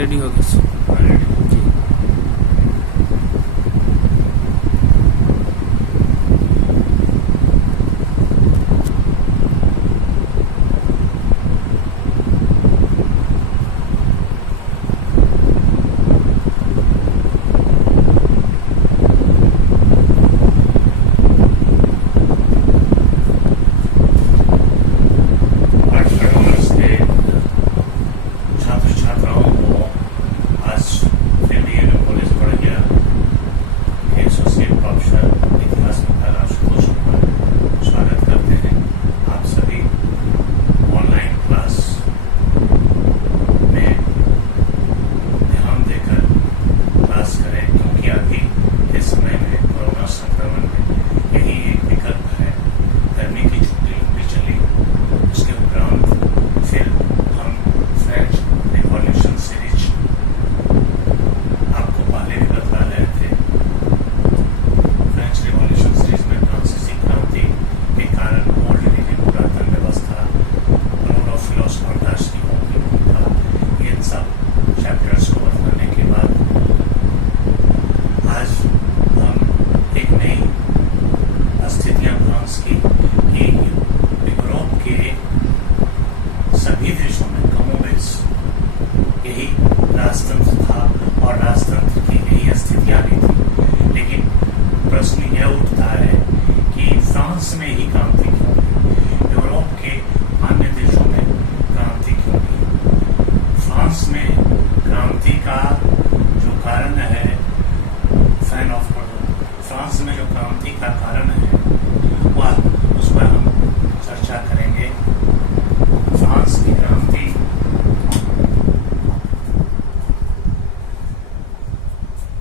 Ready हो गए जी।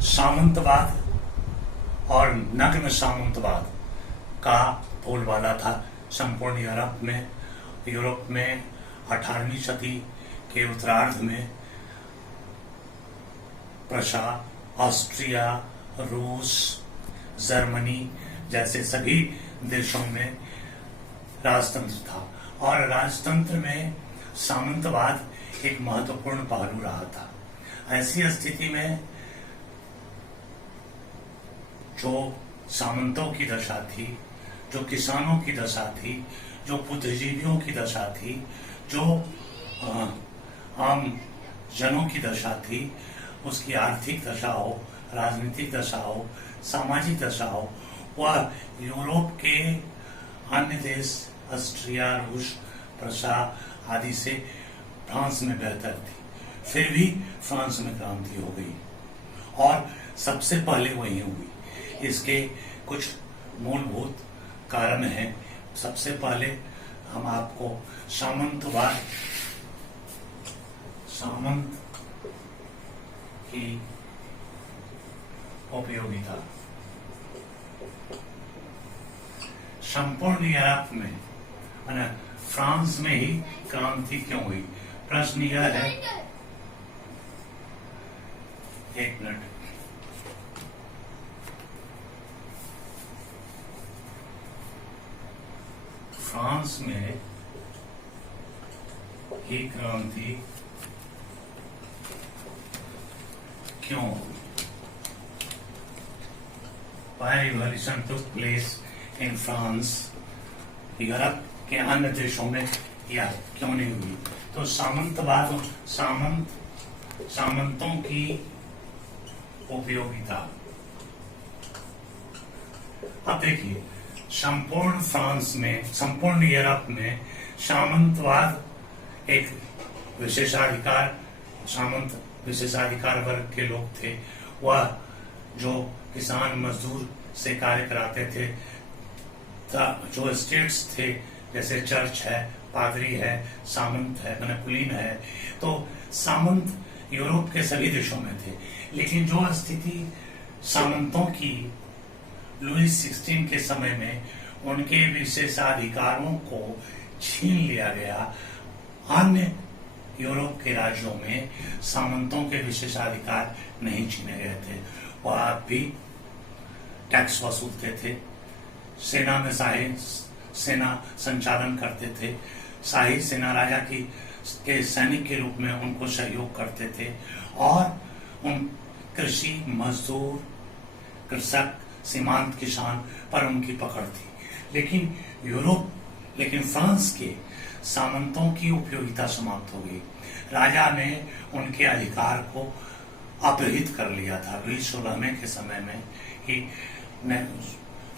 सामंतवाद और नग्न सामंतवाद का बोलबाला था संपूर्ण यूरोप में 18वीं सदी के उत्तरार्ध में प्रशा, ऑस्ट्रिया, रूस, जर्मनी जैसे सभी देशों में राजतंत्र था और राजतंत्र में सामंतवाद एक महत्वपूर्ण पहलू रहा था। ऐसी स्थिति में जो सामंतों की दशा थी, जो किसानों की दशा थी, जो बुद्धिजीवियों की दशा थी, जो आम जनों की दशा थी, उसकी आर्थिक दशा हो, राजनीतिक दशा हो, सामाजिक दशा हो, वह यूरोप के अन्य देश ऑस्ट्रिया, रूस, प्रशा आदि से फ्रांस में बेहतर थी। फिर भी फ्रांस में क्रांति हो गई और सबसे पहले वही हुई। इसके कुछ मूलभूत कारण हैं। सबसे पहले हम आपको सामंत की उपयोगिता, संपूर्ण यूरोप में फ्रांस में ही क्रांति क्यों हुई? प्रश्न यह है, एक मिनट, फ्रांस में ही क्रांति क्यों हुई? Why revolution took place in France? Europe के अन्य देशों में यह क्यों नहीं हुई? तो सामंतवाद, सामंतों की उपयोगिता। अब देखिए, संपूर्ण फ्रांस में, संपूर्ण यूरोप में सामंतवाद एक विशेषाधिकार, सामंत विशेषाधिकार वर्ग के लोग थे। वह जो किसान मजदूर से कार्य कराते थे, जो स्टेट्स थे जैसे चर्च है, पादरी है, सामंत है, कुलीन है, तो सामंत यूरोप के सभी देशों में थे। लेकिन जो स्थिति सामंतों की लुईस 16 के समय में, उनके विशेषाधिकारों को छीन लिया गया। अन्य यूरोप के राज्यों में सामंतों के विशेषाधिकार नहीं छीने गए थे। वह आप भी टैक्स वसूलते थे, सेना में शाही सेना संचालन करते थे, शाही सेना राजा की के सैनिक के रूप में उनको सहयोग करते थे और उन कृषि मजदूर, कृषक, सीमांत किसान पर उनकी पकड़ थी। लेकिन फ्रांस के सामंतों की उपयोगिता समाप्त हो गई। राजा ने उनके अधिकार को अपहृत कर लिया था। लुई 16वें के समय में ही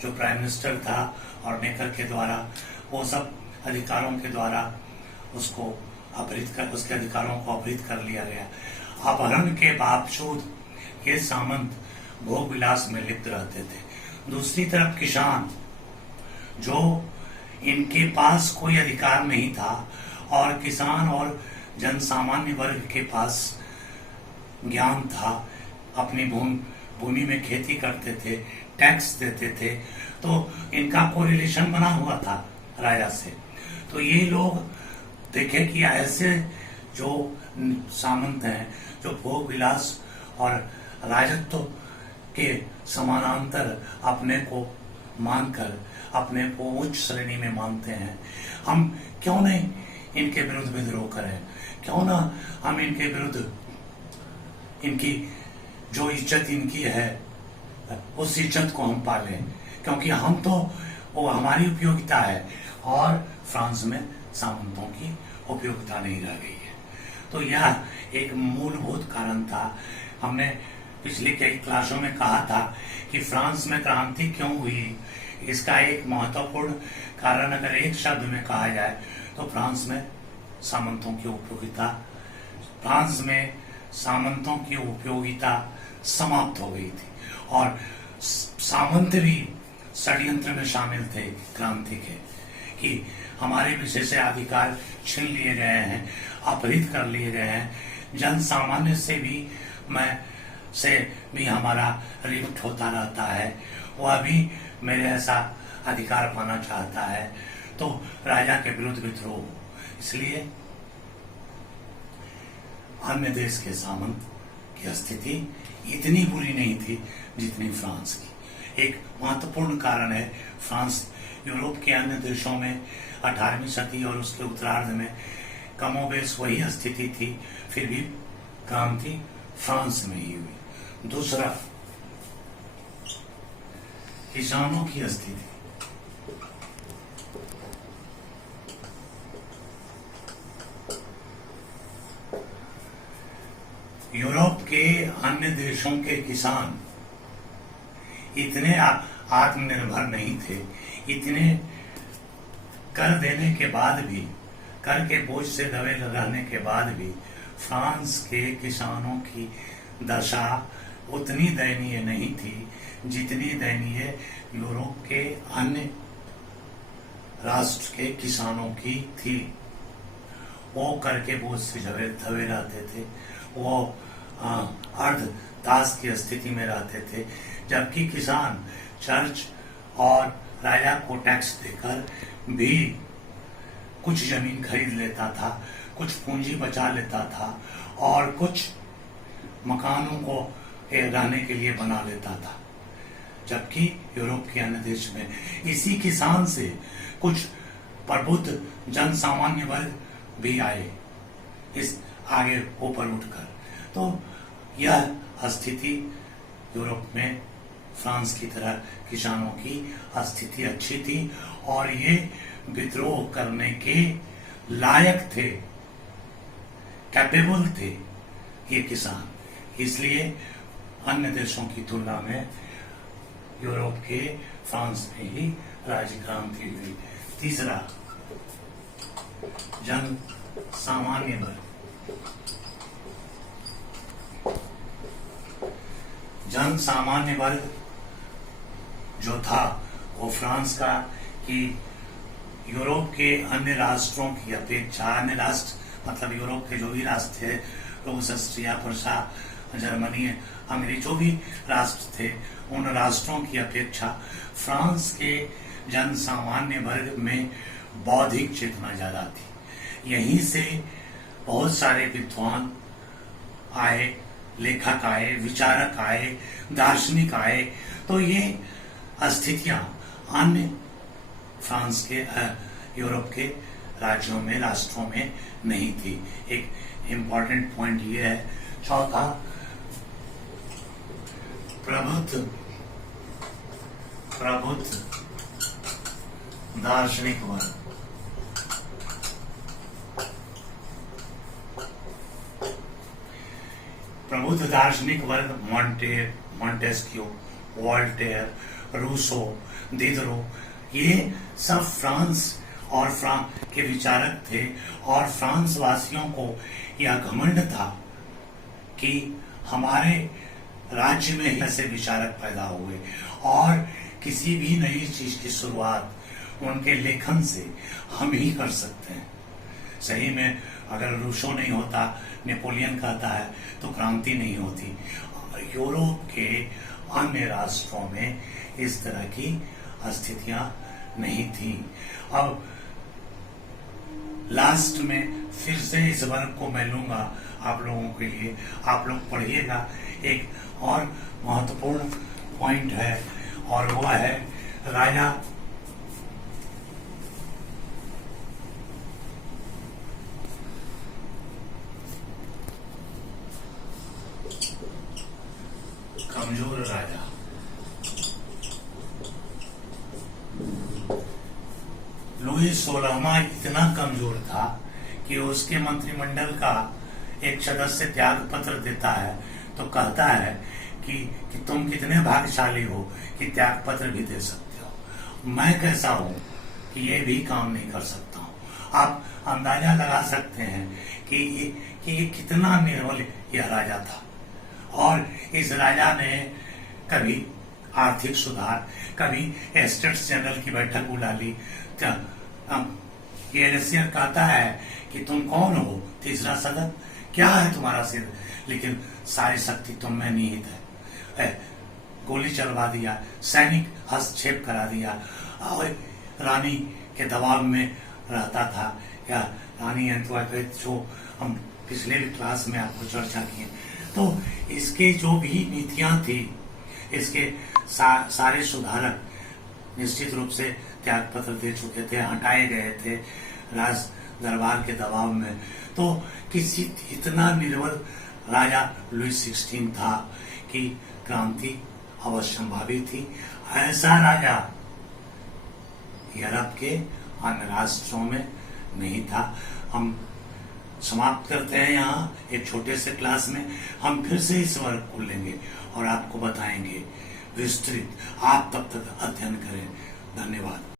जो प्राइम मिनिस्टर था और नेकर के द्वारा वो सब अधिकारों के द्वारा उसके अधिकारों को अपहृत कर लिया गया। अपहरण के बावजूद ये सामंत भोग विलास में लिप्त रहते थे। दूसरी तरफ किसान, जो इनके पास कोई अधिकार नहीं था, और किसान और जनसामान्य वर्ग के पास ज्ञान था, अपनी भूमि में खेती करते थे, टैक्स देते थे, तो इनका कोरिलेशन बना हुआ था राजा से। तो ये लोग देखे कि ऐसे जो सामंत हैं, जो भोग विलास और राजत्व के समानांतर अपने को मानकर अपने को उच्च श्रेणी में मानते हैं, हम क्यों नहीं इनके विरुद्ध विद्रोह करें? क्यों ना हम इनके विरुद्ध, इनकी जो इज्जत इनकी है उस इज्जत को हम पालें, क्योंकि हम तो वो हमारी उपयोगिता है और फ्रांस में सामंतों की उपयोगिता नहीं रह गई है। तो यह एक मूलभूत कारण था। हमने पिछले कई क्लासों में कहा था कि फ्रांस में क्रांति क्यों हुई। इसका एक महत्वपूर्ण कारण अगर एक शब्द में कहा जाए तो फ्रांस में सामंतों की उपयोगिता समाप्त हो गई थी और सामंत भी षड्यंत्र में शामिल थे क्रांति के, कि हमारे विशेषाधिकार छीन लिए गए हैं, अपहृत कर लिए गए हैं, जन सामान्य से भी हमारा रिवट होता रहता है, वह भी मेरे ऐसा अधिकार पाना चाहता है, तो राजा के विरुद्ध विद्रोह हो। इसलिए अन्य देश के सामंत की स्थिति इतनी बुरी नहीं थी जितनी फ्रांस की। एक महत्वपूर्ण कारण है, फ्रांस यूरोप के अन्य देशों में 18वीं सदी और उसके उत्तरार्ध में कमोबेश वही स्थिति थी, फिर भी क्रांति फ्रांस में ही हुई। दूसरा, किसानों की स्थिति। यूरोप के अन्य देशों के किसान इतने आत्मनिर्भर नहीं थे। इतने कर देने के बाद भी, कर के बोझ से दबे रहने के बाद भी फ्रांस के किसानों की दशा उतनी दयनीय नहीं थी जितनी दयनीय यूरोप के अन्य राष्ट्र के किसानों की थी। वो कर के बोझ से दबे रहते थे, वो अर्ध दास की स्थिति में रहते थे, जबकि किसान चर्च और राजा को टैक्स देकर भी कुछ जमीन खरीद लेता था, कुछ पूंजी बचा लेता था और कुछ मकानों को रहने के लिए बना लेता था। जबकि यूरोप के अन्य देश में इसी किसान से कुछ प्रबुद्ध जन सामान्य वर्ग भी आए इस आगे ऊपर उठकर। तो यह स्थिति यूरोप में फ्रांस की तरह किसानों की स्थिति अच्छी थी और ये विद्रोह करने के लायक थे, कैपेबल थे ये किसान। इसलिए अन्य देशों की तुलना में यूरोप के फ्रांस में ही राज्य क्रांति हुई। तीसरा, जन सामान्य वर्ग। जन सामान्य वर्ग जो था वो फ्रांस का कि यूरोप के अन्य राष्ट्रों की अपेक्षा, अन्य राष्ट्र मतलब यूरोप के जो भी राष्ट्र थे, रूस, ऑस्ट्रिया, प्रशा, जर्मनी, हंगरी, जो भी राष्ट्र थे, उन राष्ट्रों की अपेक्षा फ्रांस के जन सामान्य वर्ग में बौद्धिक चेतना ज्यादा थी। यहीं से बहुत सारे विद्वान आए, लेखक आए, विचारक आए, दार्शनिक आए। तो ये स्थितियां अन्य फ्रांस के यूरोप के राज्यों में, राष्ट्रों में नहीं थी। एक इम्पॉर्टेंट पॉइंट ये है। चौथा, प्रबुद्ध दार्शनिक वर्ग। प्रबुद्ध दार्शनिक वर्ग मॉन्टेस्क्यू, वॉल्टेयर, रूसो, दिदरो, ये सब फ्रांस के विचारक थे। और फ्रांस वासियों को यह घमंड था कि हमारे राज्य में ही ऐसे विचारक पैदा हुए और किसी भी नई चीज की शुरुआत उनके लेखन से हम ही कर सकते हैं। सही में अगर रूसो नहीं होता, नेपोलियन कहता है, तो क्रांति नहीं होती। यूरोप के अन्य राष्ट्रों में इस तरह की स्थितियां नहीं थी। अब लास्ट में फिर से इस वर्ग को मैं लूंगा आप लोगों के लिए, आप लोग पढ़िएगा। एक और महत्वपूर्ण पॉइंट है और वह है राजा कमजोर राजा। लुई 16वां इतना कमजोर था कि उसके मंत्रिमंडल का एक सदस्य त्याग पत्र देता है तो कहता है कि तुम कितने भाग्यशाली हो कि त्याग पत्र भी दे सकते हो। मैं कैसा हूं कि ये भी काम नहीं कर सकता हूं। आप अंदाजा लगा सकते हैं कि ये कितना निर्बल यह राजा था। और इस राजा ने कभी आर्थिक सुधार, कभी एस्टेट्स जनरल की बैठक बुला ली। एलेसियर कहता है कि तुम कौन हो, तीसरा सदन, क्या है तुम्हारा सिर, लेकिन सारी शक्ति तुम में निहित है। गोली चलवा दिया, सैनिक हस्तक्षेप करा दिया और रानी के दबाव में रहता था। या रानी एंटोइनेट, जो हम पिछले भी क्लास में आपको चर्चा किए। तो इसके जो भी नीतियां थी, इसके सारे सुधारक निश्चित रूप से त्याग पत्र दे चुके थे, हटाए गए थे राज दरबार के दबाव में। तो किसी इतना निर्बल राजा लुई 16 था कि क्रांति अवश्यंभावी थी। ऐसा राजा यूरोप के अन्य राष्ट्रों में नहीं था। हम समाप्त करते हैं यहाँ एक छोटे से क्लास में। हम फिर से इस वर्ग को लेंगे और आपको बताएंगे विस्तृत। आप तब तक अध्ययन करें। धन्यवाद।